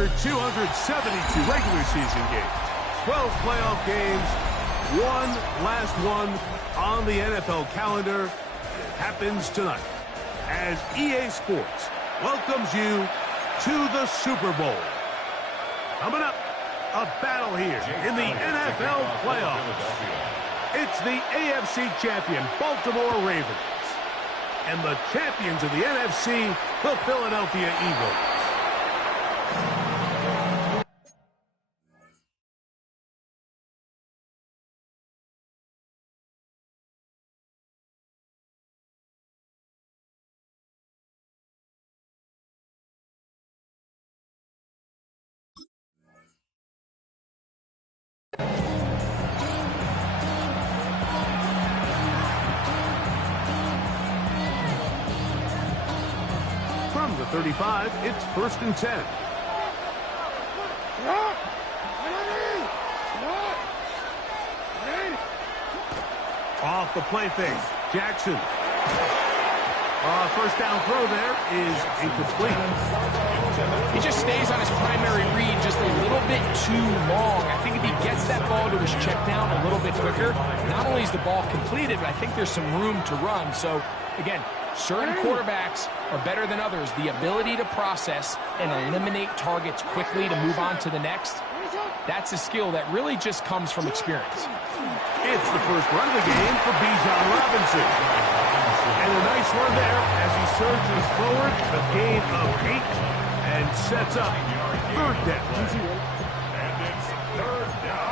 after 272 regular season games, 12 playoff games, one last one on the NFL calendar. It happens tonight as EA Sports welcomes you to the Super Bowl. Coming up, a battle here in the NFL playoffs. It's the AFC champion Baltimore Ravens and the champions of the NFC, the Philadelphia Eagles. From the 35, it's 1st and 10. Off the play fake, Jackson. First down throw there is incomplete. He just stays on his primary read just a little bit too long. I think if he gets that ball to his check down a little bit quicker, not only is the ball completed, but I think there's some room to run. So, again, certain quarterbacks are better than others. The ability to process and eliminate targets quickly to move on to the next, that's a skill that really just comes from experience. It's the first run of the game for Bijan Robinson. And a nice run there as he surges forward, a gain of 8, and sets up 3rd down. And it's 3rd down.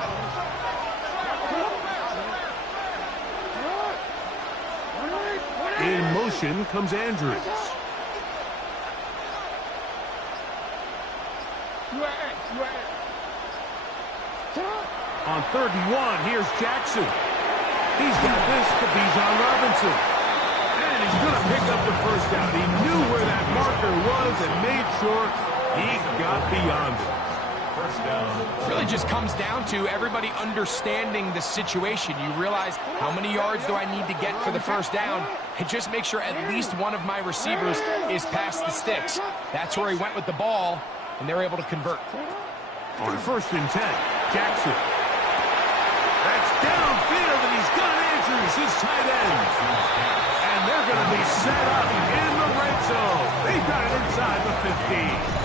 In motion comes Andrews. On 3rd and 1, here's Jackson. He's got this to Bijan Robinson. And he's going to pick up the first down. He knew where that marker was and made sure he got beyond it. First down. Really just comes down to everybody understanding the situation. You realize how many yards do I need to get for the first down, and just make sure at least one of my receivers is past the sticks. That's where he went with the ball, and they're able to convert. On 1st and 10, Jackson. That's downfield, and he's got Andrews, his tight end. And they're going to be set up in the red zone. They got it inside the 15.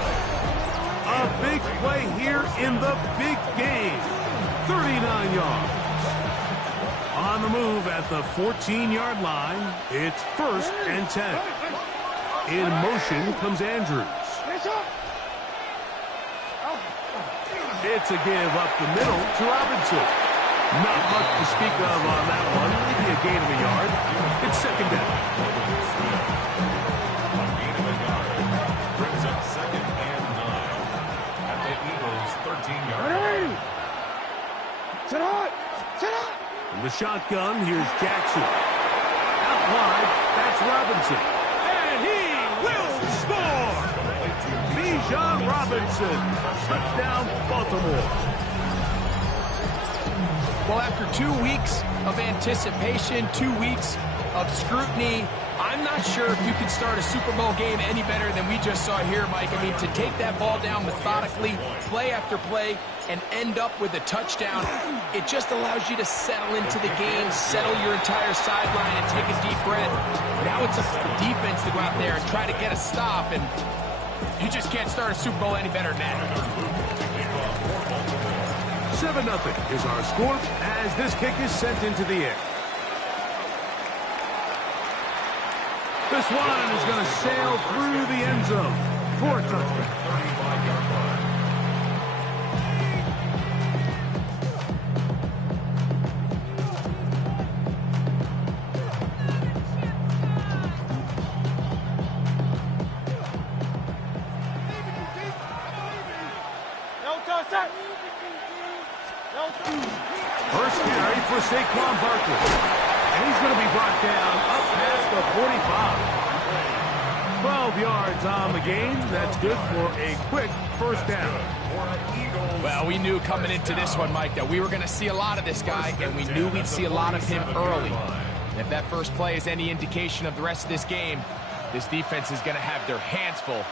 A big play here in the big game. 39 yards. On the move at the 14-yard line, it's 1st and 10. In motion comes Andrews. It's a give up the middle to Robinson. Not much to speak of on that one. Maybe a gain of a yard. It's 2nd down. A gain of a yard brings up 2nd and 9 at the Eagles' 13-yard line. From the shotgun, here's Jackson. Out wide, that's Robinson. And he will score! Bijan Robinson. Touchdown, Baltimore. Well, after 2 weeks of anticipation, 2 weeks of scrutiny, I'm not sure if you can start a Super Bowl game any better than we just saw here, Mike. I mean, to take that ball down methodically, play after play, and end up with a touchdown, it just allows you to settle into the game, settle your entire sideline, and take a deep breath. Now it's up to the defense to go out there and try to get a stop, and you just can't start a Super Bowl any better than that. 7-0 is our score as this kick is sent into the air. This one is going to sail through the end zone for a touchdown. First carry for Saquon Barkley. And he's going to be brought down up past the 45. 12 yards on the game. That's good for a quick first down. Well, we knew coming into this one, Mike, that we were going to see a lot of this guy, and we knew we'd see a lot of him early. And if that first play is any indication of the rest of this game, this defense is going to have their hands full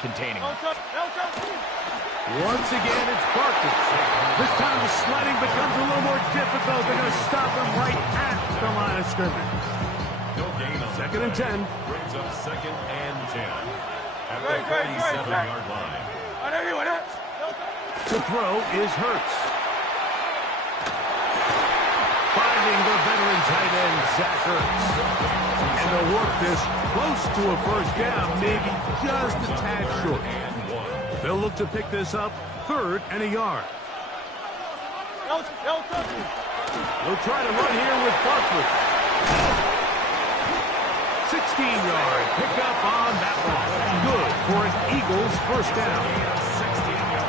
containing him. Once again, it's Barkley. This time the sledding becomes a little more difficult. They're going to stop him right at the line of scrimmage. No gain on 2nd and 10. Brings up 2nd and 10. At the 37-yard line. To throw is Hurts. Finding the veteran tight end, Zach Ertz. And they'll work this close to a first down, maybe just a tad short. They'll look to pick this up 3rd and a yard. They'll try to run here with Barkley. 16-yard pickup on that one. Good for an Eagles first down.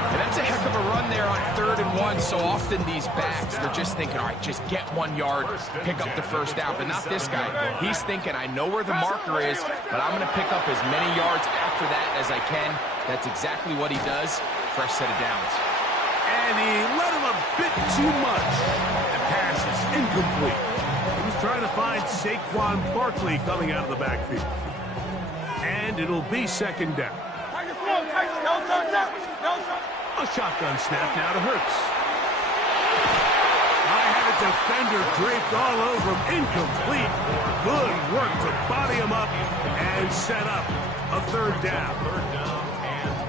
And that's a heck of a run there on 3rd and 1. So often these backs, they're just thinking, all right, just get 1 yard, pick up the first down. But not this guy. He's thinking, I know where the marker is, but I'm going to pick up as many yards after that as I can. That's exactly what he does. Fresh set of downs. And he let him a bit too much. The pass is incomplete. He was trying to find Saquon Barkley coming out of the backfield. And it'll be 2nd down. A shotgun snap now to Hurts. I had a defender draped all over him. Incomplete. Good work to body him up and set up a 3rd down.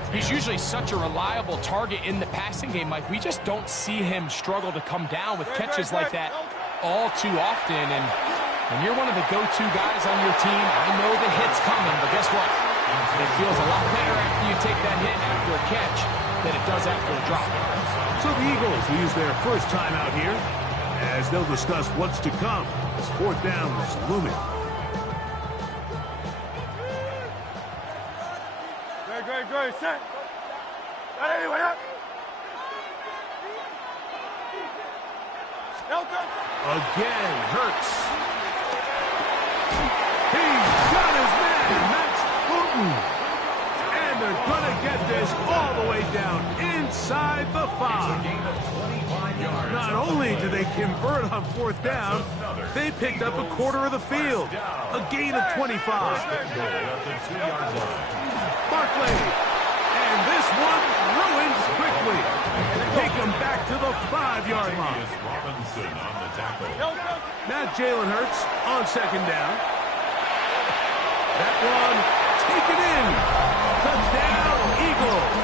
He's usually such a reliable target in the passing game, Mike. We just don't see him struggle to come down with catches like that all too often. And when you're one of the go-to guys on your team, I know the hit's coming, but guess what? It feels a lot better after you take that hit after a catch than it does after a drop. So the Eagles will use their first time out here as they'll discuss what's to come as 4th down is looming. Good, set. Again, Hurts. He's got his man, Max Fulton. And they're going to get this all the way down inside the 5. Not only do they convert on 4th down, they picked up a quarter of the field. A gain of 25. Barkley. And this one ruined quickly. Take him back to the 5-yard line. Now Jalen Hurts on 2nd down. That one taken in. Touchdown, Eagles.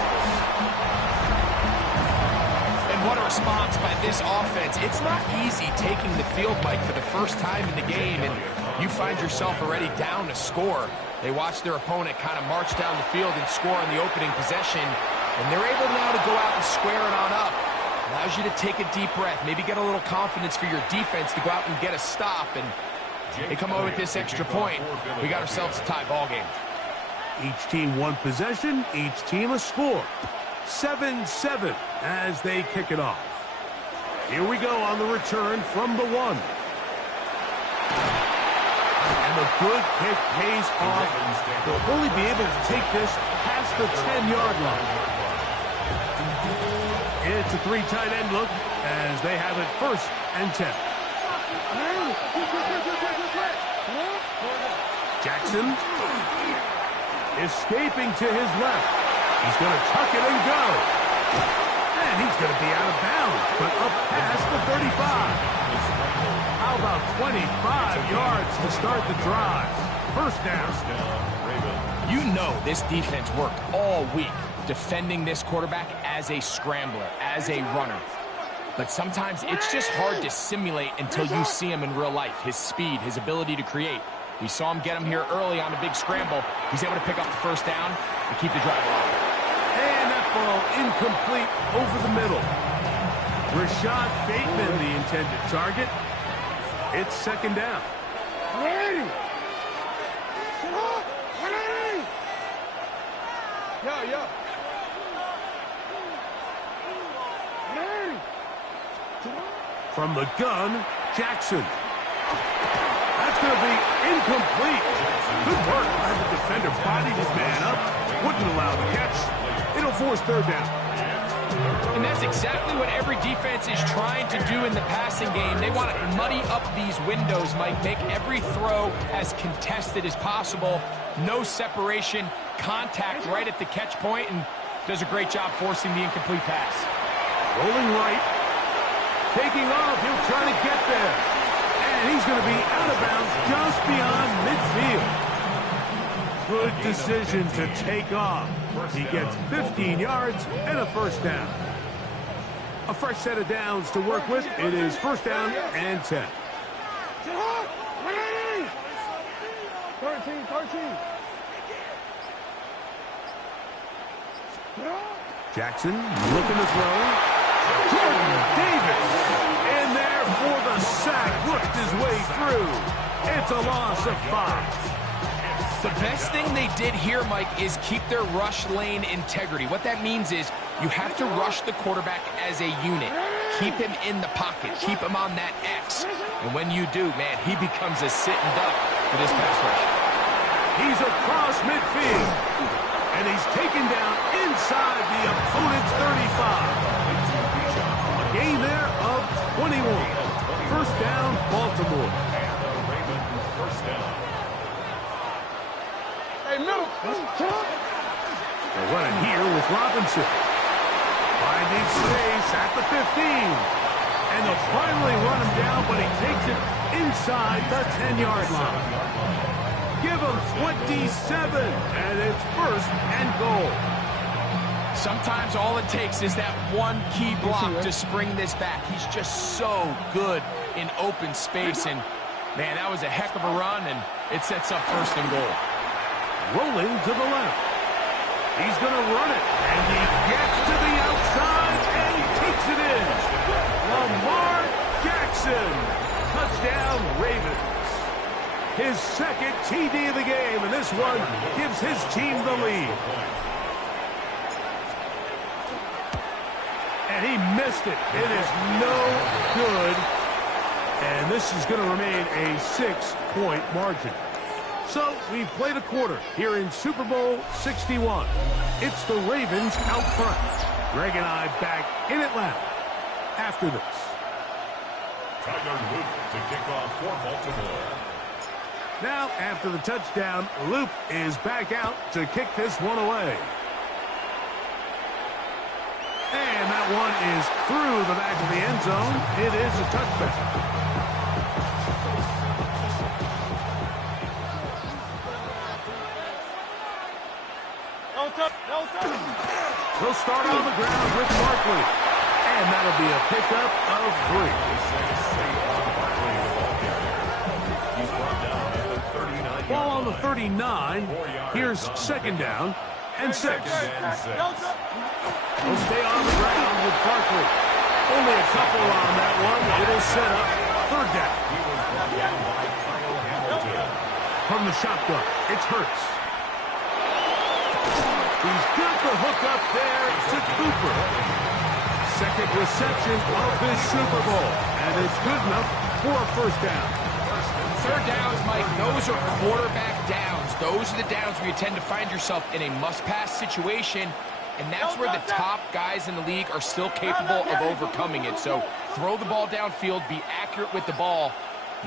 And what a response by this offense. It's not easy taking the field, Mike, for the first time in the game, and you find yourself already down to score. They watch their opponent kind of march down the field and score on the opening possession, and they're able now to go out and square it on up. Allows you to take a deep breath, maybe get a little confidence for your defense to go out and get a stop, and they come away with this extra point. We got ourselves a tie ball game. Each team one possession, each team a score. 7-7 as they kick it off. Here we go on the return from the 1. And the good kick pays off. They'll only be able to take this past the 10-yard line. It's a 3 tight end look as they have it 1st and 10. Jackson escaping to his left. He's going to tuck it and go. And he's going to be out of bounds, but up past the 35. How about 25 yards to start the drive? 1st down. You know this defense worked all week defending this quarterback as a scrambler, as a runner. But sometimes it's just hard to simulate until you see him in real life. His speed, his ability to create. We saw him get him here early on a big scramble. He's able to pick up the 1st down and keep the drive alive. And that ball incomplete over the middle. Rashad Bateman, the intended target. It's 2nd down. From the gun, Jackson. That's going to be incomplete. Good work by the defender. Bodied his man up. Wouldn't allow the catch. It'll force 3rd down. And that's exactly what every defense is trying to do in the passing game. They want to muddy up these windows, Mike. Make every throw as contested as possible. No separation, contact right at the catch point, and Does a great job forcing the incomplete pass. Rolling right. Taking off. He'll try to get there. And he's going to be out of bounds just beyond midfield. Good decision to take off. He gets 15 yards and a first down. A fresh set of downs to work with. It is first down and 10. 13. Jackson looking to throw. Jordan Davis in there for the sack. Worked his way through. It's a loss of 5. The best thing they did here, Mike, is keep their rush lane integrity. What that means is you have to rush the quarterback as a unit. Keep him in the pocket. Keep him on that X. And when you do, man, he becomes a sitting duck for this pass rush. He's across midfield. And he's taken down inside the opponent's 35. A gain there of 21. First down, Baltimore. First down. Hey, middle. They're running here with Robinson. Finding space at the 15. And they'll finally run him down, but he takes it inside the 10-yard line. Give him 27, and it's first and goal. Sometimes all it takes is that one key block to spring this back. He's just so good in open space. And, man, that was a heck of a run, and it sets up first and goal. Rolling to the left. He's going to run it. And he gets to the outside and takes it in. Lamar Jackson. Touchdown, Ravens. His second TD of the game, and this one gives his team the lead. And he missed it. It is no good. And this is going to remain a 6-point margin. So we've played a quarter here in Super Bowl 61. It's the Ravens out front. Greg and I back in Atlanta after this. Tyler Luke to kick off for Baltimore. Now, after the touchdown, Luke is back out to kick this one away. And that one is through the back of the end zone. It is a touchback. He'll start on the ground with Barkley. And that'll be a pickup of 3. Ball on the 39. Here's second down and 6. He'll stay on the ground with Barkley. Only a couple on that one. It'll set up third down. From the shotgun, it's Hurts. He's got the hook up there to Cooper. Second reception of this Super Bowl. And it's good enough for a first down. Third downs, Mike, those are quarterback downs. Those are the downs where you tend to find yourself in a must-pass situation. And that's where the top guys in the league are still capable of overcoming it. So throw the ball downfield, be accurate with the ball.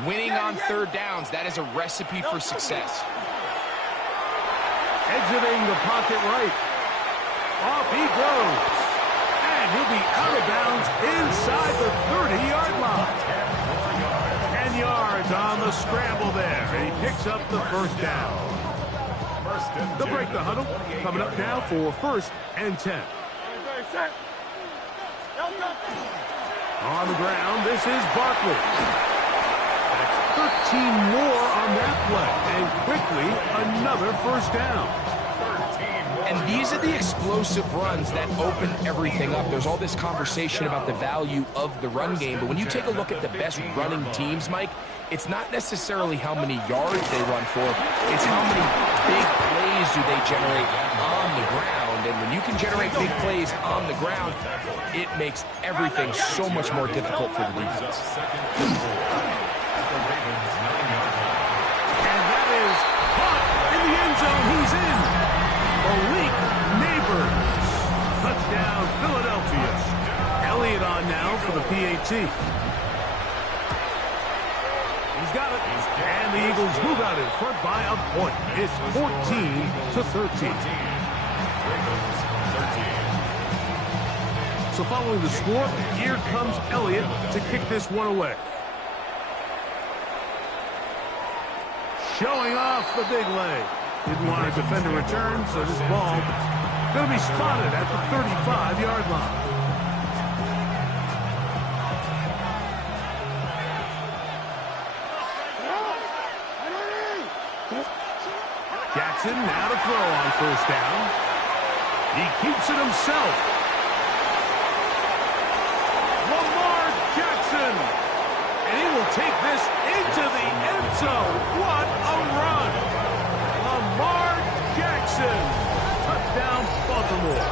Winning on third downs, that is a recipe for success. Exiting the pocket right. Off he goes. And he'll be out of bounds inside the 30-yard line. 10 yards on the scramble there. And he picks up the first down. They'll break the huddle. Coming up now for first and 10. On the ground, this is Barkley. That's 13 more on that play. And quickly, another first down. And these are the explosive runs that open everything up. There's all this conversation about the value of the run game, but when you take a look at the best running teams, Mike, it's not necessarily how many yards they run for, it's how many big plays do they generate on the ground. And when you can generate big plays on the ground, it makes everything so much more difficult for the defense. And that is caught in the end zone. He's in. Malik Neighbors. Touchdown, Philadelphia. Elliott on now for the PAT. He's got it. And the Eagles move out in front by a point. It's 14-13. So following the score, here comes Elliott to kick this one away. Showing off the big leg. Didn't want to defend a return, so this ball going to be spotted at the 35-yard line. Jackson now to throw on first down. He keeps it himself. Lamar Jackson. And he will take this into the end zone. What a run. Lamar Jackson. Touchdown, Baltimore.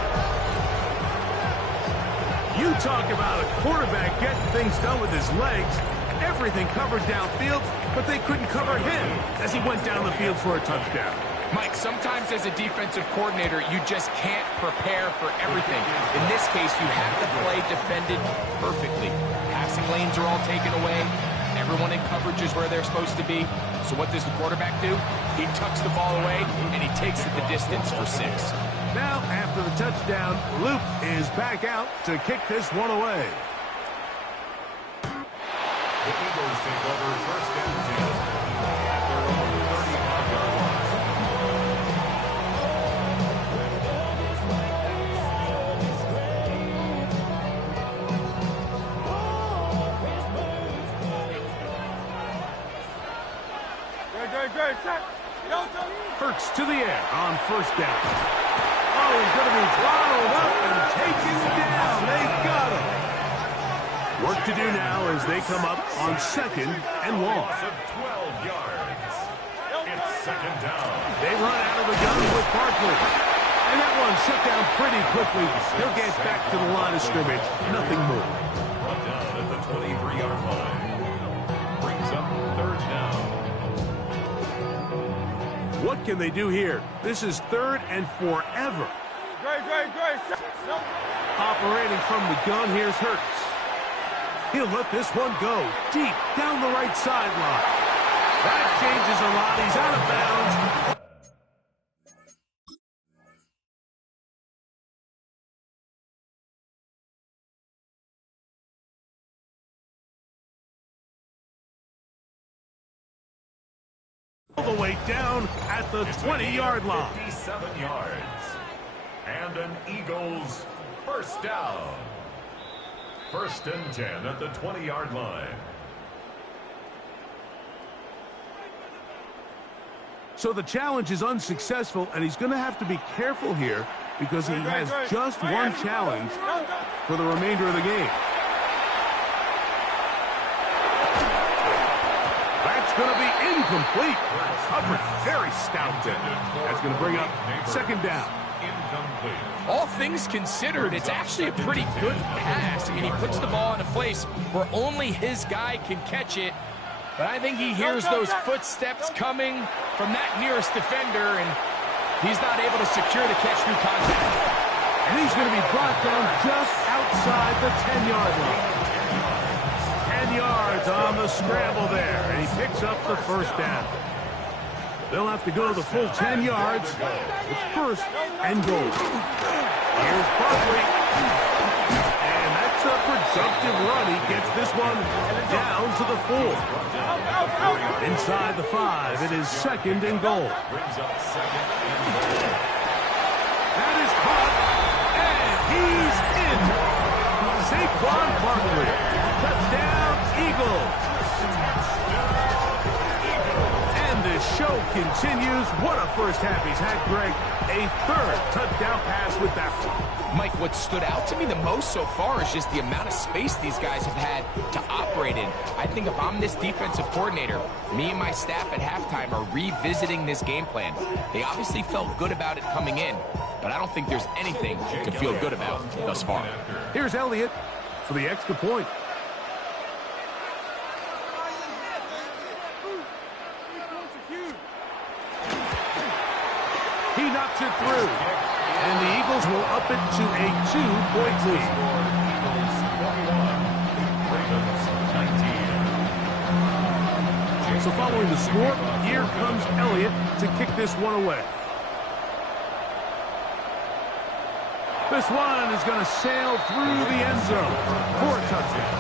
You talk about a quarterback getting things done with his legs. Everything covered downfield, but they couldn't cover him as he went down the field for a touchdown. Mike, sometimes as a defensive coordinator, you just can't prepare for everything. In this case, you have to play defended perfectly. Passing lanes are all taken away. Everyone in coverage is where they're supposed to be. So what does the quarterback do? He tucks the ball away, and he takes it the distance for 6. Now, after the touchdown, Luke is back out to kick this one away. The Eagles take over first and 10 at their own 35-yard line. Great, set. Hurts to the air on first down. Oh, he's going to be throttled up and taken down. They got him. Work to do now as they come up on second and long. 12 yards. It's second down. They run out of the gun with Barkley. And that one shut down pretty quickly. He'll get back to the line of scrimmage. Nothing more. Run down at the 23-yard line. Brings up third down. What can they do here? This is third and forever. Great. Operating from the gun, here's Hurts. He'll let this one go deep down the right sideline. That changes a lot. He's out of bounds. All the way down at the 20-yard line. 57 yards. And an Eagles first down. First and 10 at the 20-yard line. So the challenge is unsuccessful, and he's going to have to be careful here because he has just one challenge for the remainder of the game. That's going to be incomplete. Coverage very stout there. That's going to bring up second down. Incomplete. All things considered, it's actually a pretty good pass. I mean, he puts the ball in a place where only his guy can catch it. But I think he hears those footsteps coming from that nearest defender, and he's not able to secure the catch through contact. And he's going to be brought down just outside the 10-yard line. 10 yards on the scramble there, and he picks up the first down. They'll have to go the full 10 yards. It's first and goal. Here's Barkley. And that's a productive run. He gets this one down to the 4. Inside the 5, it is second and goal. Brings up second and goal. That is caught, and he's in. Saquon Barkley. Touchdown, Eagles. And this show continues. What a first half he's had, Greg. A third touchdown pass with that one. Mike, what stood out to me the most so far is just the amount of space these guys have had to operate in. I think if I'm this defensive coordinator, me and my staff at halftime are revisiting this game plan. They obviously felt good about it coming in, but I don't think there's anything to feel good about thus far. Here's Elliott for the extra point. He knocks it through. And the Eagles will up it to a 2-point lead. Eagles 21. Ravens 19. So following the score, here comes Elliott to kick this one away. This one is going to sail through the end zone for a touchdown.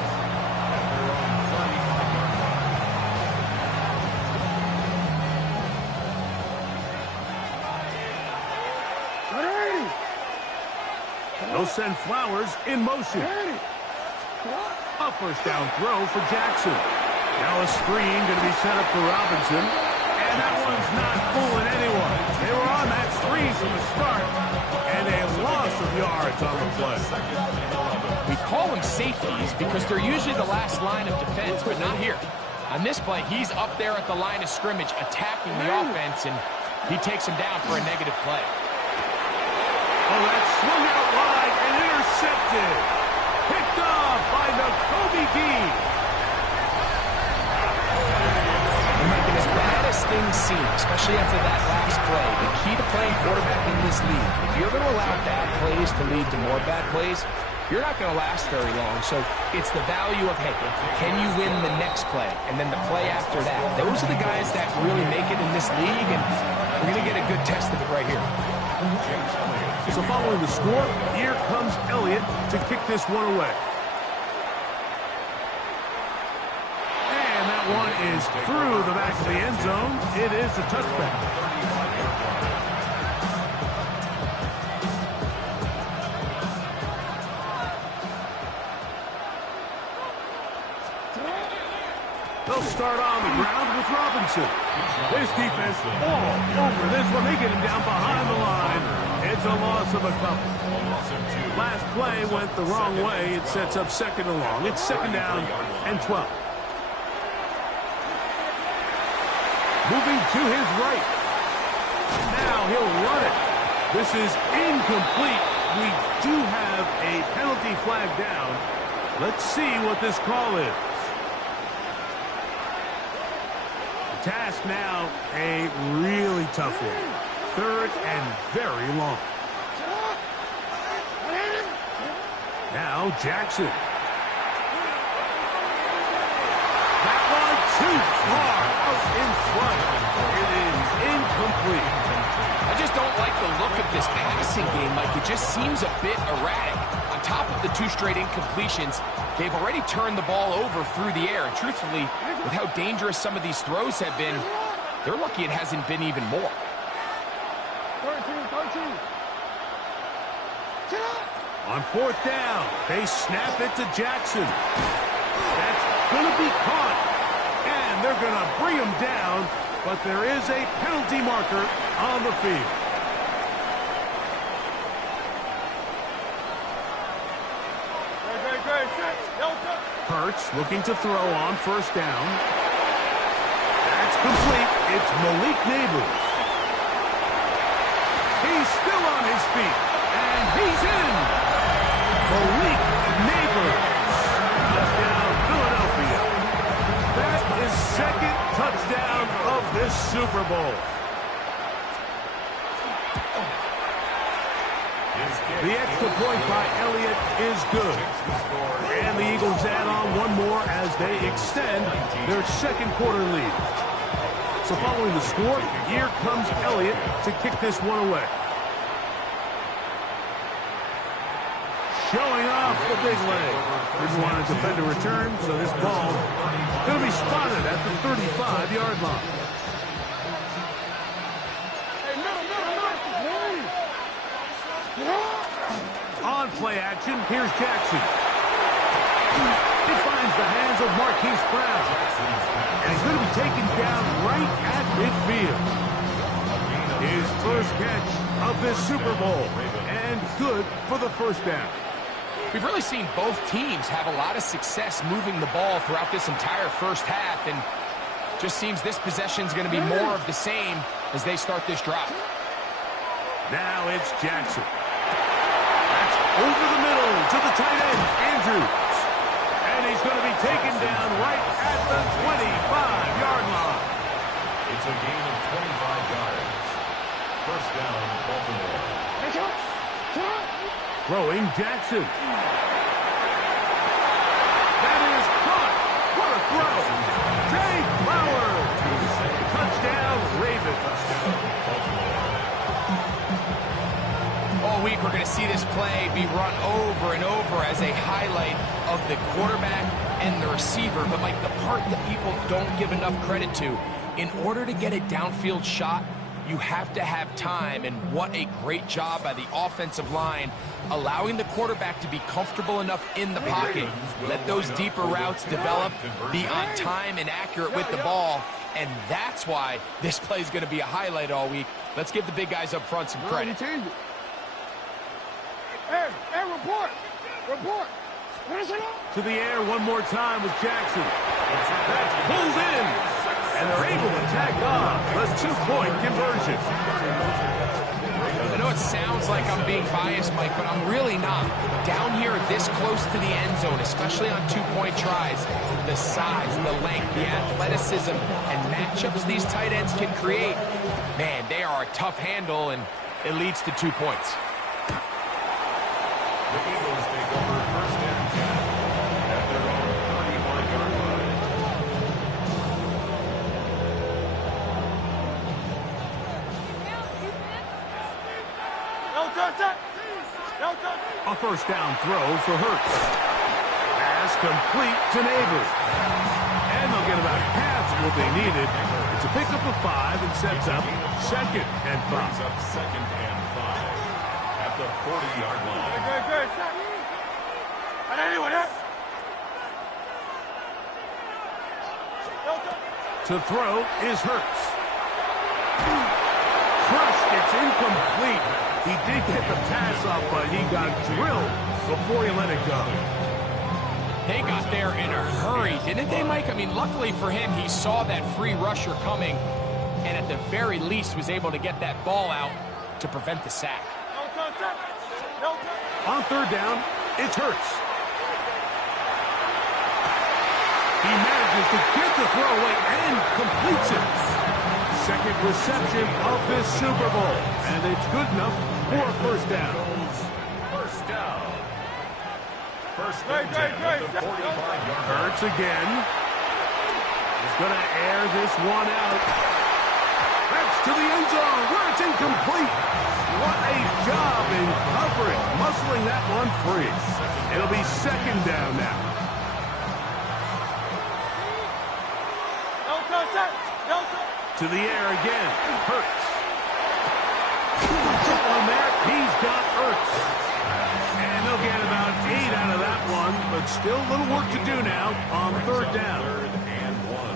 They'll send Flowers in motion. A first down throw for Jackson. Now a screen going to be set up for Robinson. And that one's not fooling anyone. They were on that screen from the start. And a loss of yards on the play. We call them safeties because they're usually the last line of defense, but not here. On this play, he's up there at the line of scrimmage attacking the offense, and he takes him down for a negative play. Oh, that swung out wide and intercepted. Picked off by Nakobe Dean. And making as bad as things seem, especially after that last play, the key to playing quarterback in this league, if you're going to allow bad plays to lead to more bad plays, you're not going to last very long. So it's the value of, hey, can you win the next play? And then the play after that. Those are the guys that really make it in this league, and we're going to get a good test of it right here. So following the score, here comes Elliott to kick this one away. And that one is through the back of the end zone. It is a touchback. They'll start on the ground with Robinson. This defense all over this one. They get him down behind the line. It's a loss of a couple. Last play went the wrong way. It sets up second and long. It's second down and 12. Moving to his right. Now he'll run it. This is incomplete. We do have a penalty flag down. Let's see what this call is. Task now a really tough one. Third and very long. Now Jackson. That one too far out in front. It is incomplete. I just don't like the look of this passing game, Mike. It just seems a bit erratic. On top of the 2 straight incompletions, they've already turned the ball over through the air. And truthfully, with how dangerous some of these throws have been, they're lucky it hasn't been even more. 13. On fourth down, they snap it to Jackson. That's going to be caught. And they're going to bring him down, but there is a penalty marker on the field. Hurts looking to throw on first down. That's complete. It's Malik Neighbors. He's still on his feet, and he's in. Malik Neighbors. Touchdown, Philadelphia. That is second touchdown of this Super Bowl. The extra point by Elliott is good. And the Eagles add on one more as they extend their second quarter lead. So following the score, here comes Elliott to kick this one away. Showing off the big leg. Didn't want to defend a return, so this ball going to be spotted at the 35-yard line. On play action, here's Jackson. He finds the hands of Marquise Brown. And he's going to be taken down right at midfield. His first catch of this Super Bowl. And good for the first down. We've really seen both teams have a lot of success moving the ball throughout this entire first half. And just seems this possession is going to be more of the same as they start this drive. Now it's Jackson. Over the middle to the tight end, Andrews. And he's going to be taken down right at the 25-yard line. It's a gain of 25 yards. First down, Baltimore. Throwing Jackson. That is caught. What a throw. Zay Flowers. Touchdown, Ravens. All week we're going to see this play highlight of the quarterback and the receiver, but like the part that people don't give enough credit to. In order to get a downfield shot, you have to have time, and what a great job by the offensive line, allowing the quarterback to be comfortable enough in the pocket, let those deeper routes develop, be on time and accurate with the ball, and that's why this play is going to be a highlight all week. Let's give the big guys up front some credit. Hey, report! Report! To the air one more time with Jackson. That's pulled in. And they're able to tack on the 2-point conversion. I know it sounds like I'm being biased, Mike, but I'm really not. Down here this close to the end zone, especially on 2-point tries, the size, the length, the athleticism, and matchups these tight ends can create, man, they are a tough handle, and it leads to 2 points. The Eagles take over first and 10 at their own 35-yard line. A first down throw for Hurts. Pass complete to Neighbors. And they'll get about half of what they needed. It's a pickup of 5 and sets up second and 5. Brings up second and 5 at the 40-yard line. Good. I don't know what. To throw is Hurts. First, it's incomplete. He did get the pass off, but he got drilled before he let it go. They got there in a hurry, didn't they, Mike? I mean, luckily for him, he saw that free rusher coming, and at the very least was able to get that ball out to prevent the sack. On third down, it's Hurts. He manages to get the throw away and completes it. Second reception of this Super Bowl, and it's good enough for a first down. First down. First and 10 at the 45-yard line. Hurts again. He's going to air this one out. That's to the end zone where it's incomplete. What a job in covering, muscling that one free. It'll be second down now. To the air again. Hurts. On there, he's got Hurts. And they'll get about 8 out of that one, but still a little work to do now on third down. Third and 1.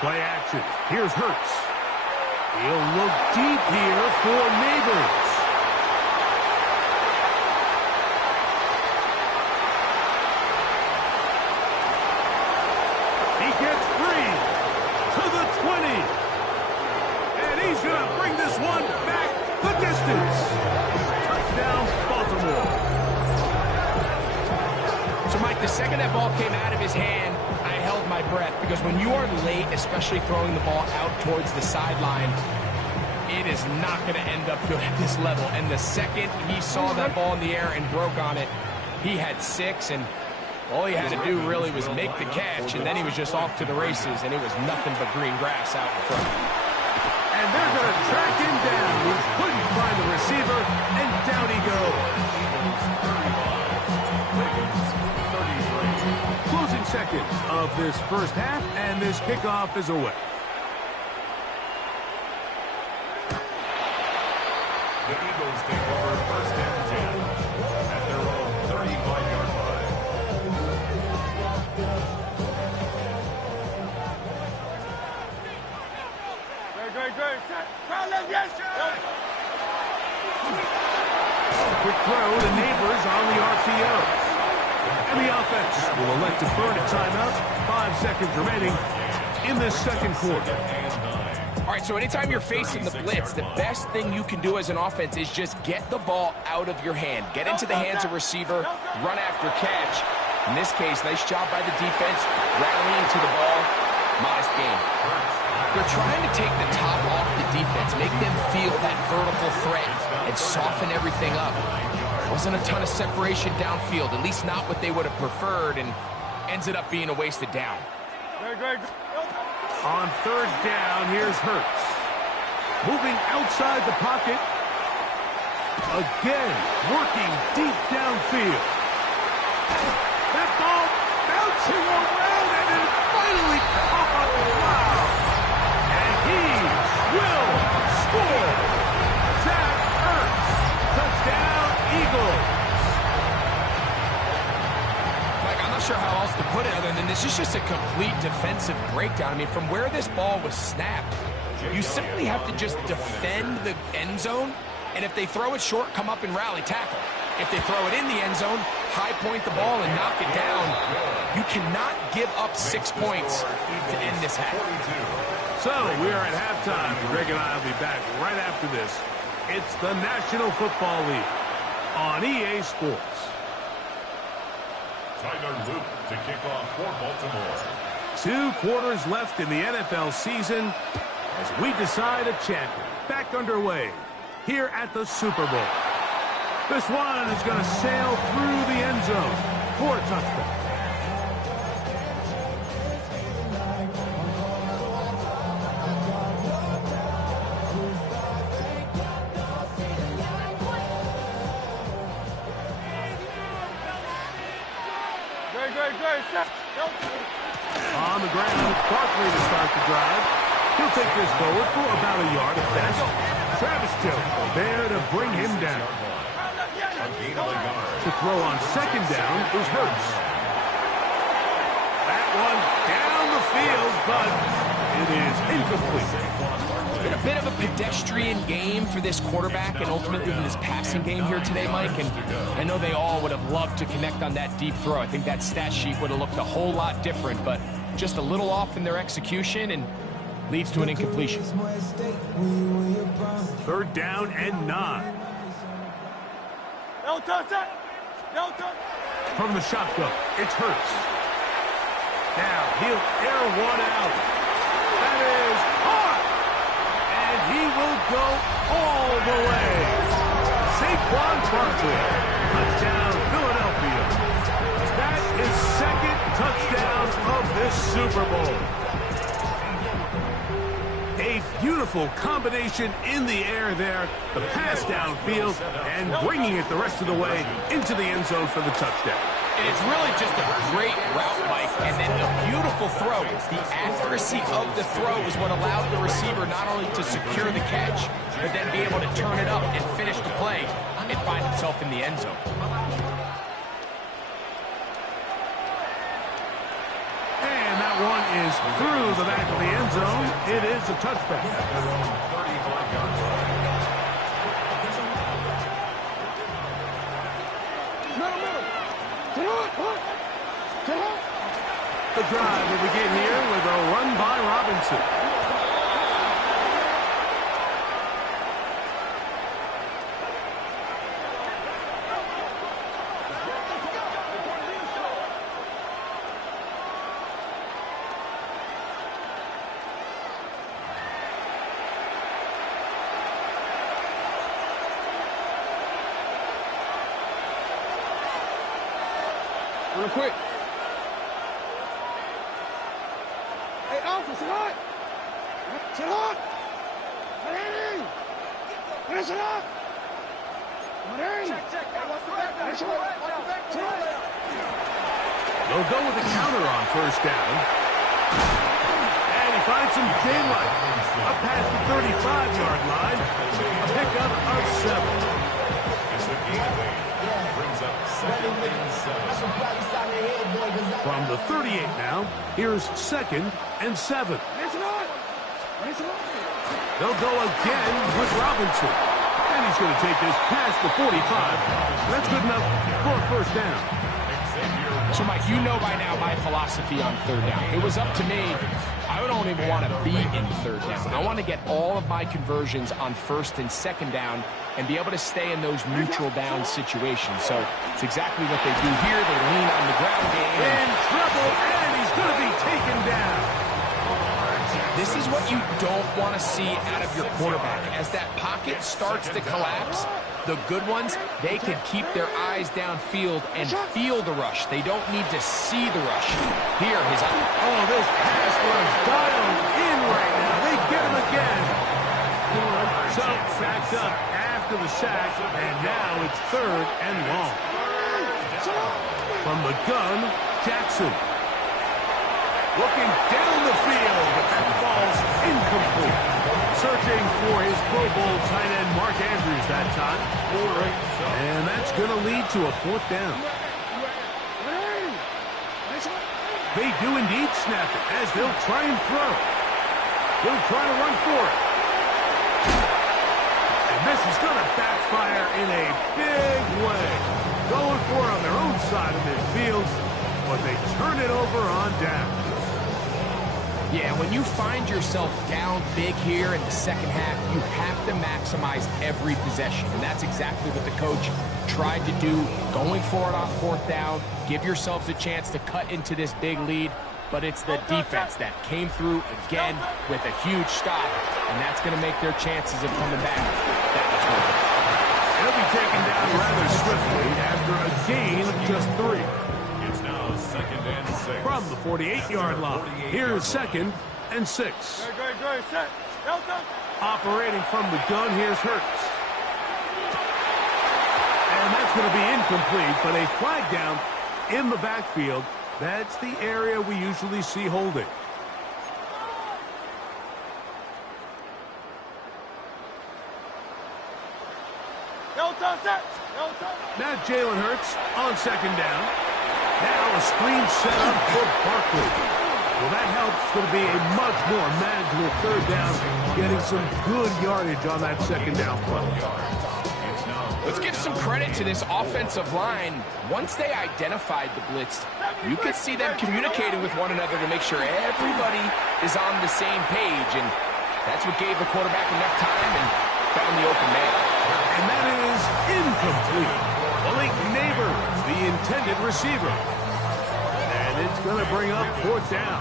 Play action. Here's Hurts. He'll look deep here for Neighbors. He gets free to the 20. And he's going to bring this one back the distance. Touchdown, Baltimore. So, Mike, the second that ball came out of his hand, I held my breath, because when you are late, especially throwing the ball out towards the sideline, it is not going to end up good at this level. And the second he saw that ball in the air and broke on it, he had 6, and all he had to do really was make the catch, and then he was just off to the races, and it was nothing but green grass out in front. And they're going to track him down. He couldn't find the receiver, and down he goes. Closing seconds of this first half, and this kickoff is away. The Eagles take over first and 10 at their own 35-yard line. Quick throw to Neighbors on the RPO. And the offense will elect to burn a timeout. 5 seconds remaining in this second quarter. All right, so anytime you're facing the blitz, the best thing you can do as an offense is just get the ball out of your hand. Get into the hands of receiver, run after catch. In this case, nice job by the defense, rallying to the ball. Modest game. They're trying to take the top off the defense, make them feel that vertical threat, and soften everything up. Wasn't a ton of separation downfield, at least not what they would have preferred, and ends up being a wasted down. On third down, here's Hurts. Moving outside the pocket. Again, working deep downfield. That ball bouncing around and it finally caught. Wow. And he will score. Zach Ertz. Touchdown, Eagles. I'm not sure how else to put it other than this is just a complete defensive breakdown. I mean, from where this ball was snapped, you simply have to just defend the end zone, and if they throw it short, come up and rally tackle. If they throw it in the end zone, high point the ball and knock it down. You cannot give up 6 points to end this half. So we are at halftime. Greg and I will be back right after this. It's the National Football League on EA Sports. Tyler Luke to kick off for Baltimore. 2 quarters left in the NFL season as we decide a champion. Back underway here at the Super Bowl. This one is going to sail through the end zone for a touchdown. On the ground, it's Barkley to start the drive. He'll take this forward for about a yard at best. Travis Jones there to bring him down. To throw on second down is Hurts. That one down the field, but it is incomplete. It's been a bit of a pedestrian game for this quarterback and ultimately this passing game here today, Mike. And I know they all would have loved to connect on that deep throw. I think that stat sheet would have looked a whole lot different, but just a little off in their execution and leads to an incompletion. 3rd down and 9. From the shotgun, it's Hurts. Now he'll air one out. That is hard. And he will go all the way. Saquon Barkley. Touchdown, Philadelphia. That is 2nd touchdown of this Super Bowl. A beautiful combination in the air there. The pass downfield and bringing it the rest of the way into the end zone for the touchdown. And it's really just a great route, Mike, and then a beautiful throw. The accuracy of the throw is what allowed the receiver not only to secure the catch, but then be able to turn it up and finish the play and find himself in the end zone. And that one is through the back of the end zone. It is a touchback. The drive will begin here with a run by Robinson. Real quick. Hey, Alpha, sit on. Sit on. Ready. Sit on. Ready. They'll go with a counter on 1st down. And he finds some daylight. Up past the 35-yard line. A pickup of 7. Brings up 2nd and 7. From the 38 now, here's 2nd and 7. They'll go again with Robinson. And he's going to take this past the 45. That's good enough for a 1st down. So, Mike, you know by now my philosophy on 3rd down. If it was up to me, I don't even want to be in 3rd down. I want to get all of my conversions on 1st and 2nd down and be able to stay in those neutral down situations. So it's exactly what they do here. They lean on the ground game. In trouble, and he's going to be taken down. This is what you don't want to see out of your quarterback. As that pocket starts to collapse, the good ones, they can keep their eyes downfield and feel the rush. They don't need to see the rush. Here, his eye. Oh, this pass was dialed in right now. They get him again. So, backed up after the sack, and now it's 3rd and long. From the gun, Jackson. Looking down the field, but that ball's incomplete. Searching for his Pro Bowl tight end, Mark Andrews, that time. And that's going to lead to a 4th down. They do indeed snap it, as they'll try and throw. They'll try to run for it. And this is going to backfire in a big way. Going for it on their own side of midfield, but they turn it over on down. Yeah, when you find yourself down big here in the second half, you have to maximize every possession. And that's exactly what the coach tried to do, going for it on 4th down. Give yourselves a chance to cut into this big lead. But it's the defense that came through again with a huge stop. And that's going to make their chances of coming back that much more. They'll be taken down rather swiftly after a gain of just 3. It's now 2nd and 6. From the 48-yard line, here's 2nd and 6. Operating from the gun, here's Hurts. And that's going to be incomplete, but a flag down in the backfield. That's the area we usually see holding. Now Jalen Hurts on 2nd down. Now a screen set up for Barkley. Well, that helps. It's going to be a much more manageable 3rd down, getting some good yardage on that 2nd down play. Let's give some credit to this offensive line. Once they identified the blitz, you could see them communicating with one another to make sure everybody is on the same page, and that's what gave the quarterback enough time and found the open man. And that is incomplete. Malik Neighbors, the intended receiver. And it's going to bring up 4th down.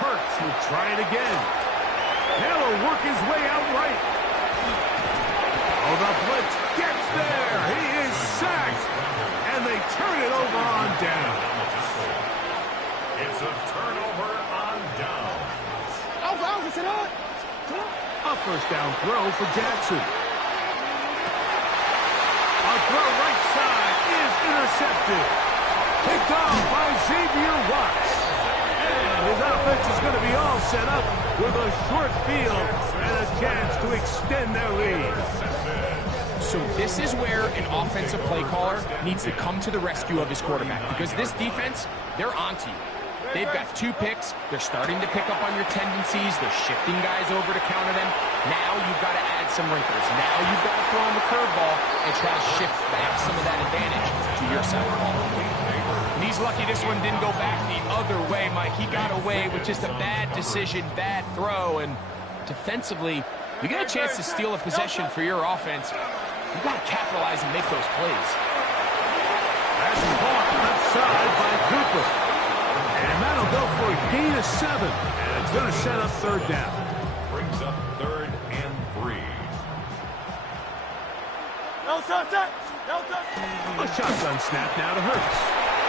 Hurts will try it again. Now he'll work his way out right. Oh, the blitz gets there. He is sacked. And they turn it over on down. It's a turnover on down. A 1st down throw for Jackson. A throw right side is intercepted. Picked off by Xavier Watts. And his offense is going to be all set up with a short field and a chance to extend their lead. So this is where an offensive play caller needs to come to the rescue of his quarterback, because this defense, they're onto you. They've got 2 picks. They're starting to pick up on your tendencies. They're shifting guys over to counter them. Now you've got to add some wrinkles. Now you've got to throw in the curveball and try to shift back some of that advantage to your side of the ball. And he's lucky this one didn't go back the other way, Mike. He got away with just a bad decision, bad throw. And defensively, you get a chance to steal a possession for your offense. You've got to capitalize and make those plays. That's caught left side by Cooper. And that'll go for a gain of 7. And it's going to set up 3rd down. Brings up 3rd and 3. A shotgun snap now to Hurts.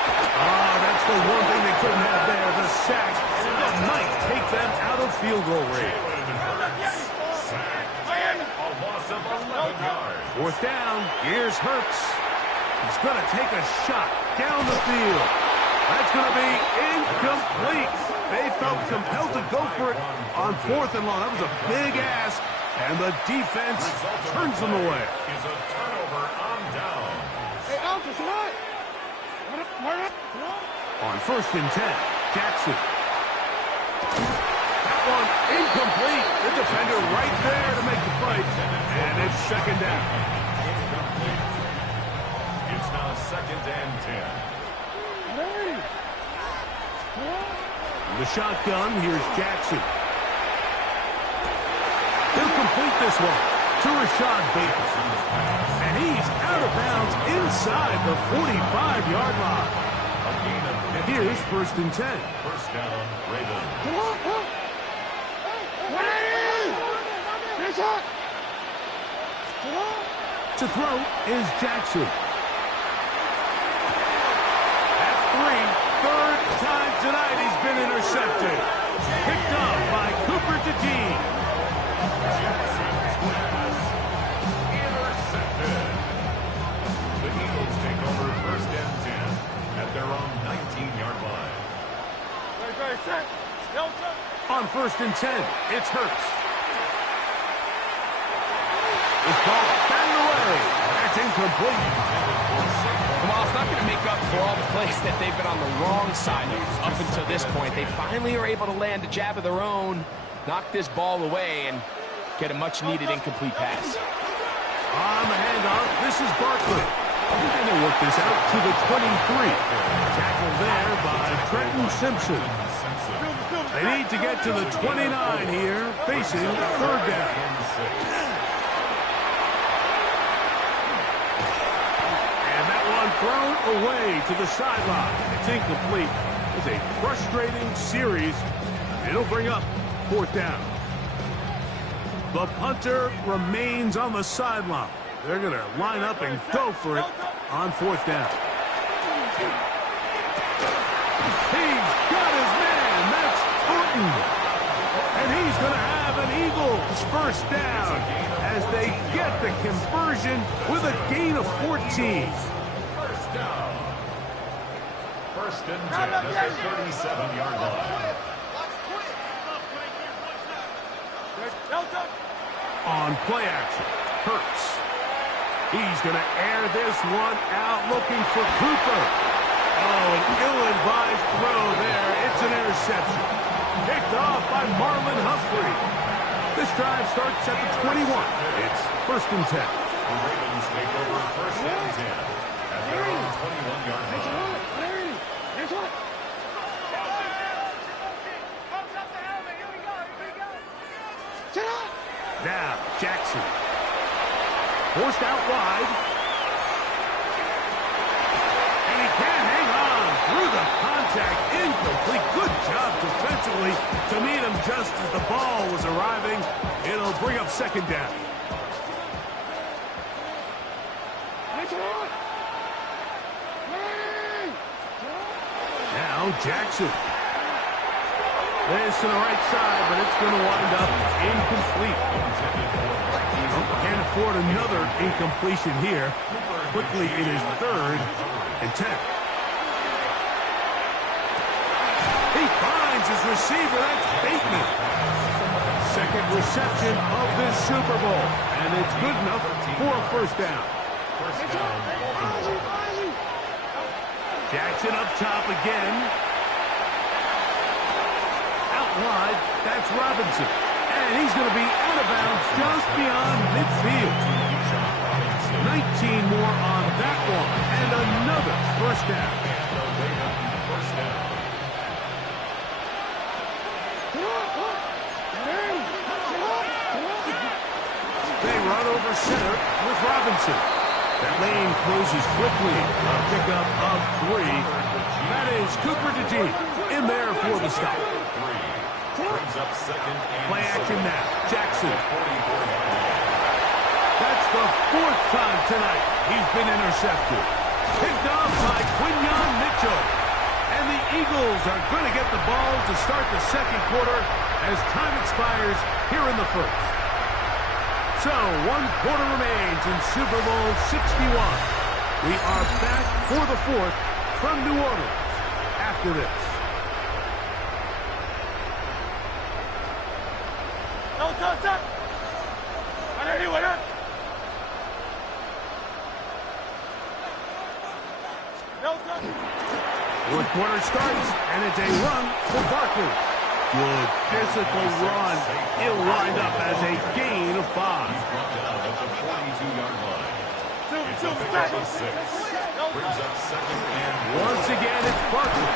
Oh, that's the one thing they couldn't have there, the sack. That might take them out of field goal range. A loss of 11 yards. 4th down, here's Hurts. He's going to take a shot down the field. That's going to be incomplete. They felt compelled to go for it on 4th and long. That was a big ask, and the defense turns them away. Is a turnover on down. On 1st and 10, Jackson. That one incomplete. The defender right there to make the play, and it's 2nd down. It's now 2nd and 10. The shotgun, here's Jackson. He'll complete this one to Rashad Bateman. And he's out of bounds inside the 45-yard line. And here's 1st and 10. 1st down, Ravens. To throw is Jackson. That's 3. 3rd time tonight he's been intercepted. Picked On 1st and 10, it's Hurts. This ball batted away. That's incomplete. Well, it's not going to make up for all the plays that they've been on the wrong side of up until this point. They finally are able to land a jab of their own, knock this ball away, and get a much-needed incomplete pass. On the handoff, this is Barkley. And they work this out to the 23. Tackled there by Trenton Simpson. They need to get to the 29 here, facing 3rd down. Thrown away to the sideline. It's incomplete. It's a frustrating series. It'll bring up 4th down. The punter remains on the sideline. They're going to line up and go for it on 4th down. He's got his man. That's Orton. And he's going to have an Eagles 1st down as they get the conversion with a gain of 14. Down. 1st and 10 at the 37-yard line. On play action, Hurts. He's going to air this one out looking for Cooper. Oh, an ill-advised throw there. It's an interception. Picked off by Marlon Humphrey. This drive starts at the 21. It's 1st and 10. The Ravens take over 1st and 10. Their own 21-yard line. Now, Jackson. Forced out wide. And he can't hang on through the contact. Incomplete. Good job defensively to meet him just as the ball was arriving. It'll bring up 2nd down. Now Jackson. This to the right side, but it's going to wind up incomplete. Can't afford another incompletion here. Quickly, it is 3rd and 10. He finds his receiver. That's Bateman. 2nd reception of this Super Bowl, and it's good enough for a 1st down. Jackson up top again. Out wide, that's Robinson. And he's going to be out of bounds just beyond midfield. 19 more on that one. And another 1st down. They run over center with Robinson. That lane closes quickly. A pickup of 3. That is Cooper DeJean in there for the stop. Play action now. Jackson. That's the 4th time tonight he's been intercepted. Picked off by Quinyon Mitchell. And the Eagles are going to get the ball to start the 2nd quarter as time expires here in the 1st. So, 1 quarter remains in Super Bowl 61. We are back for the 4th from New Orleans after this. Fourth quarter starts, and it's a run for Barkley. Good physical run. It'll wind up as a gain of 5. Once again, it's Barkley.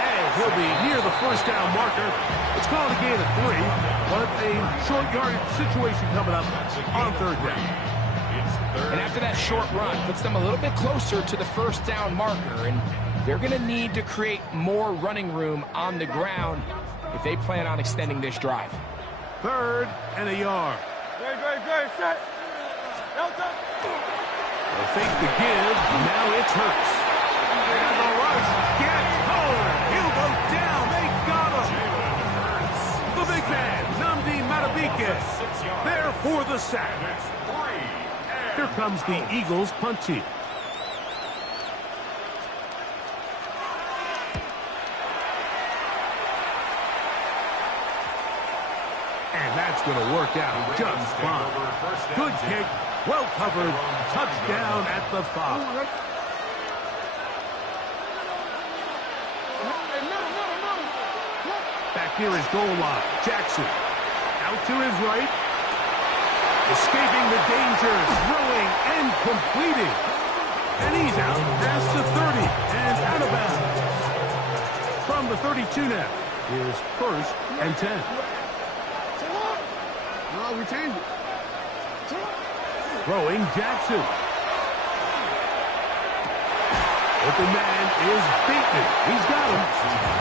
And he'll be near the 1st down marker. It's called a gain of 3, but a short yardage situation coming up on 3rd down. And after that short run, puts them a little bit closer to the 1st down marker, and they're going to need to create more running room on the ground if they plan on extending this drive. 3rd and a yard. Great, set. They'll fake the give. Now it's Hurts. And the rush gets home. He'll go down. They got him. The big man, Nnamdi Madubuike, there for the sack. Here comes the Eagles punt team. And that's going to work out just fine. Good kick, well covered, touchdown at the 5. Back near his goal line, Jackson. Out to his right. Escaping the danger, throwing and completing. And he's out past the 30 and out of bounds. From the 32 now is 1st and 10. No, we changed it. Throwing Jackson. Open man is beaten. He's got him.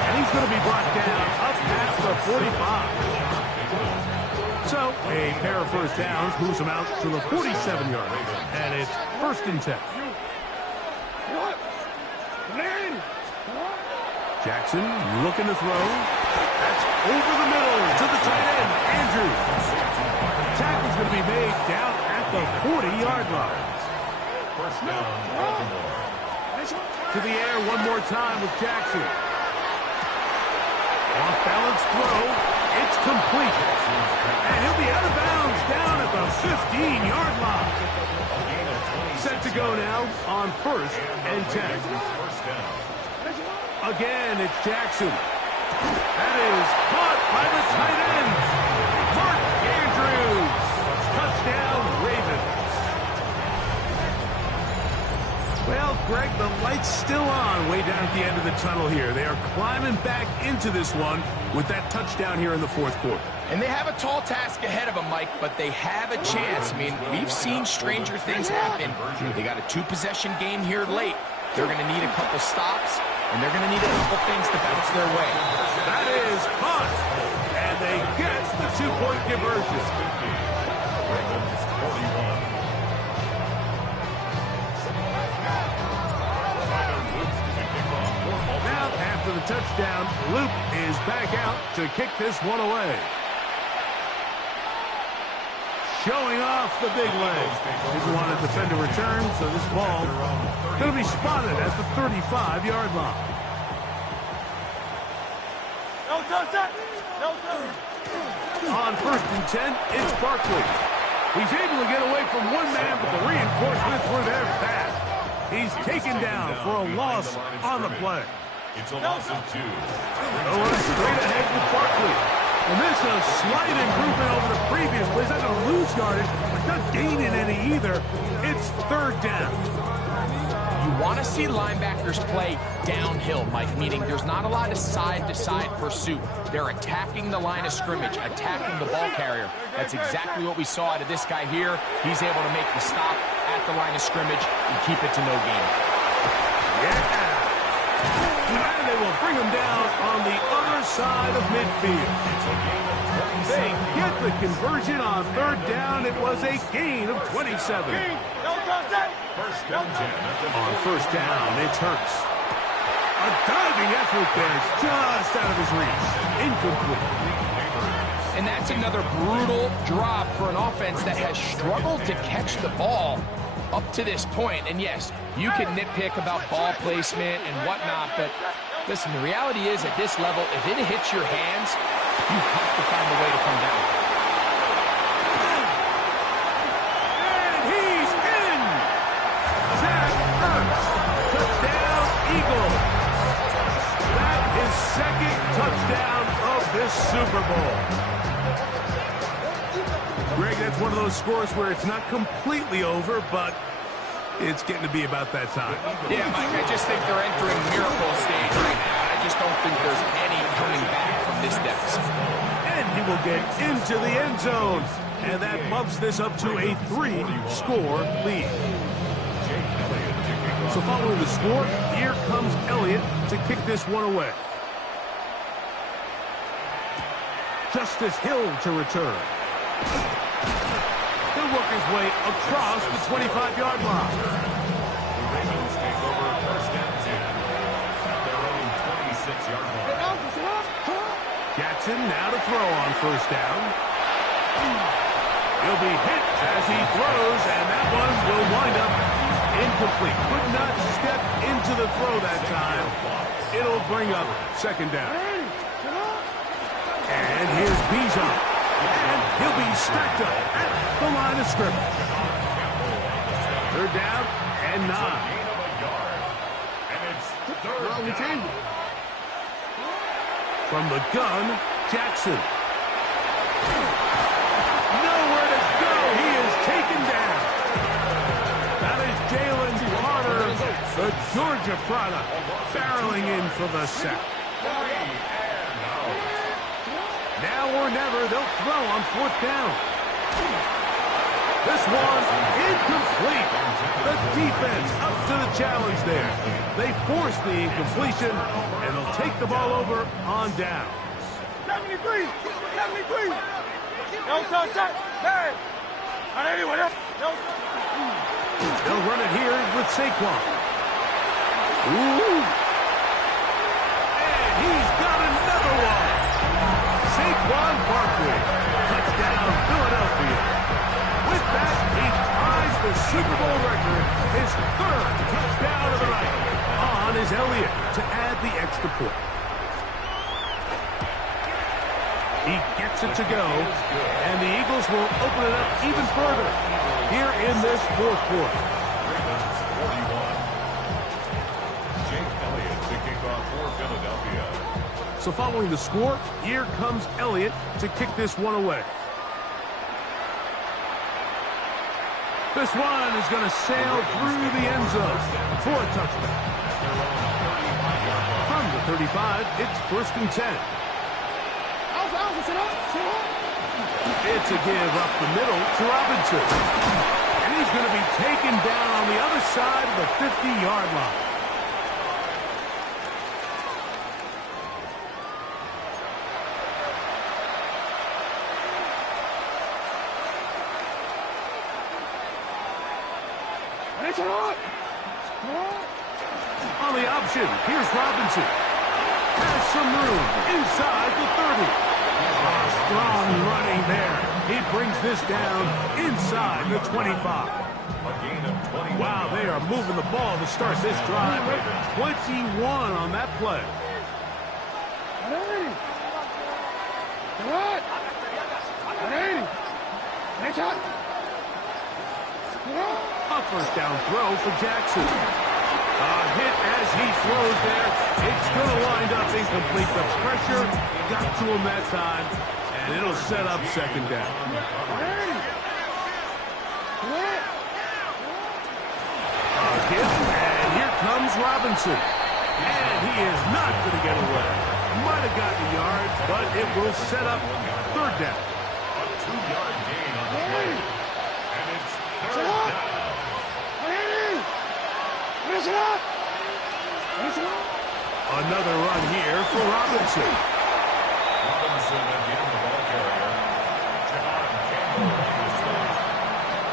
And he's going to be brought down up past the 45. So, a pair of first downs moves him out to the 47-yard line. And it's 1st and 10. Jackson looking to throw. That's over the middle to the tight end, Andrews. Tackle's going to be made down at the 40-yard line. First down, Baltimore. To the air one more time with Jackson. Off-balance throw. It's complete. And he'll be out of bounds down at the 15-yard line. Set to go now on 1st and 10. Again, it's Jackson. That is caught by the tight end, Mark Andrews. Touchdown, Ravens. Well, Greg, the light's still on way down at the end of the tunnel here. They are climbing back into this one with that touchdown here in the 4th quarter. And they have a tall task ahead of them, Mike, but they have a chance. I mean, we've seen stranger things happen. They got a 2-possession game here late. They're going to need a couple stops, and they're going to need a couple things to bounce their way. That is caught, and they get the 2-point conversion. Ravens 41. Now, after the touchdown, Luke is back out to kick this one away. Showing off the big leg. Didn't want to defend a return, so this ball going to be spotted at the 35-yard line. On 1st and 10, it's Barkley. He's able to get away from one man, but the reinforcements were there fast. He's taken down for a loss on the play. It's a loss of 2. Going straight ahead with Barkley. And this is a slight improvement over the previous plays. Not going to lose yardage, but not gaining any either. It's 3rd down. You want to see linebackers play downhill, Mike, meaning there's not a lot of side-to-side pursuit. They're attacking the line of scrimmage, attacking the ball carrier. That's exactly what we saw out of this guy here. He's able to make the stop at the line of scrimmage and keep it to no gain. Yeah. And they will bring him down on the other side of midfield. They get the conversion on 3rd down. It was a gain of 27. First down, 10. On 1st down, it's Hurts. A diving effort there, just out of his reach. Incomplete. And that's another brutal drop for an offense that has struggled to catch the ball up to this point. And yes, you can nitpick about ball placement and whatnot, but listen, the reality is at this level, if it hits your hands, you have to find a way to come down. And he's in! Zach Ertz, touchdown, Eagles. That is 2nd touchdown of this Super Bowl. Greg, that's one of those scores where it's not completely over, but it's getting to be about that time. Yeah, Mike, I just think they're entering miracle stage right now. I just don't think there's any coming back from this deficit. And he will get into the end zone. And that bumps this up to a 3-score lead. So following the score, here comes Elliott to kick this one away. Justice Hill to return. He'll work his way across the 25-yard line. The Ravens take over 1st and 10 at their own 26-yard line. Jackson now to throw on 1st down. He'll be hit as he throws, and that one will wind up incomplete. Could not step into the throw that time. It'll bring up 2nd down. And here's Bijan. stacked up at the line of scrimmage. Third down and 9. And it's third down. From the gun, Jackson. Nowhere to go. He is taken down. That is Jalen Carter, the Georgia product, barreling in for the sack. Now or never, they'll throw on 4th down. This one incomplete. The defense up to the challenge there. They force the incompletion, and they'll take the ball over on down. 73. No touch that. Hey. Not anyone else. No. They'll run it here with Saquon. Ooh. And he's got another one. Saquon Barkley. Touchdown, Philadelphia. With that, he ties the Super Bowl record, his 3rd touchdown of the night. On is Elliott to add the extra point. He gets it to go, and the Eagles will open it up even further here in this 4th quarter. Ravens 41. Jake Elliott to kick off for Philadelphia. So following the score, here comes Elliott to kick this one away. This one is going to sail through the end zone for a touchdown. From the 35, it's 1st and 10. It's a give up the middle to Robinson. And he's going to be taken down on the other side of the 50-yard line. On the option, here's Robinson. Has some room inside the 30. Strong running there. He brings this down inside the 25. Wow, they are moving the ball to start this drive. 21 on that play. A 1st down throw for Jackson. A hit as he throws there. It's going to wind up incomplete. The pressure got to him that time, and it'll set up 2nd down. Hit, and here comes Robinson. And he is not going to get away. Might have gotten a yard, but it will set up 3rd down. A 2-yard gain on the play. And it's 3rd down. Another run here for Robinson. Robinson again, the ball carrier. John Campbell on the stop.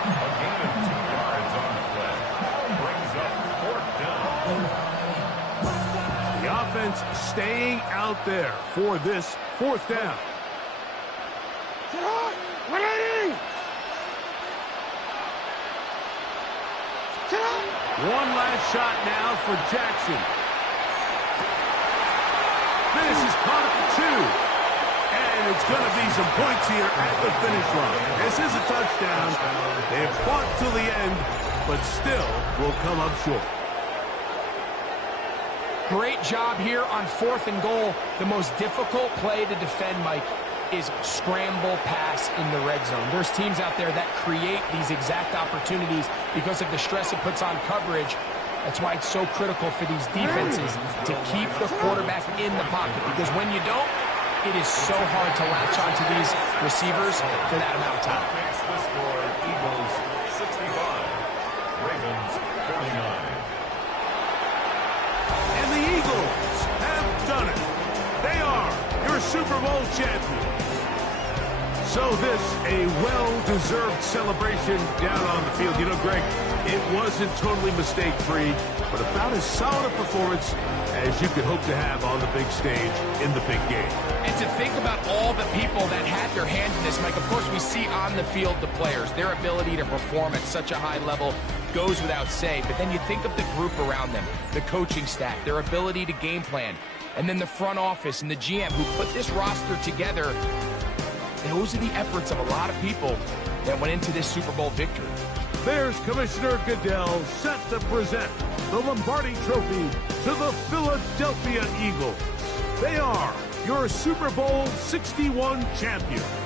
A gain of 2 yards on the play. Brings up 4th down. The offense staying out there for this 4th down. One last shot now for Jackson. This is caught at the 2. And it's going to be some points here at the finish line. This is a touchdown. They've fought till the end, but still will come up short. Great job here on 4th and goal. The most difficult play to defend, Mike, is scramble pass in the red zone. There's teams out there that create these exact opportunities because of the stress it puts on coverage. That's why it's so critical for these defenses to keep the quarterback in the pocket, because when you don't, it is so hard to latch onto these receivers for that amount of time. Makes the score Eagles 65, Ravens 49. And the Eagles have done it. They are your Super Bowl champions. So this, a well-deserved celebration down on the field. You know, Greg, it wasn't totally mistake-free, but about as solid a performance as you could hope to have on the big stage in the big game. And to think about all the people that had their hand in this, Mike, of course we see on the field the players, their ability to perform at such a high level goes without saying, but then you think of the group around them, the coaching staff, their ability to game plan, and then the front office and the GM who put this roster together. They those are the efforts of a lot of people that went into this Super Bowl victory. There's Commissioner Goodell set to present the Lombardi Trophy to the Philadelphia Eagles. They are your Super Bowl 61 champions.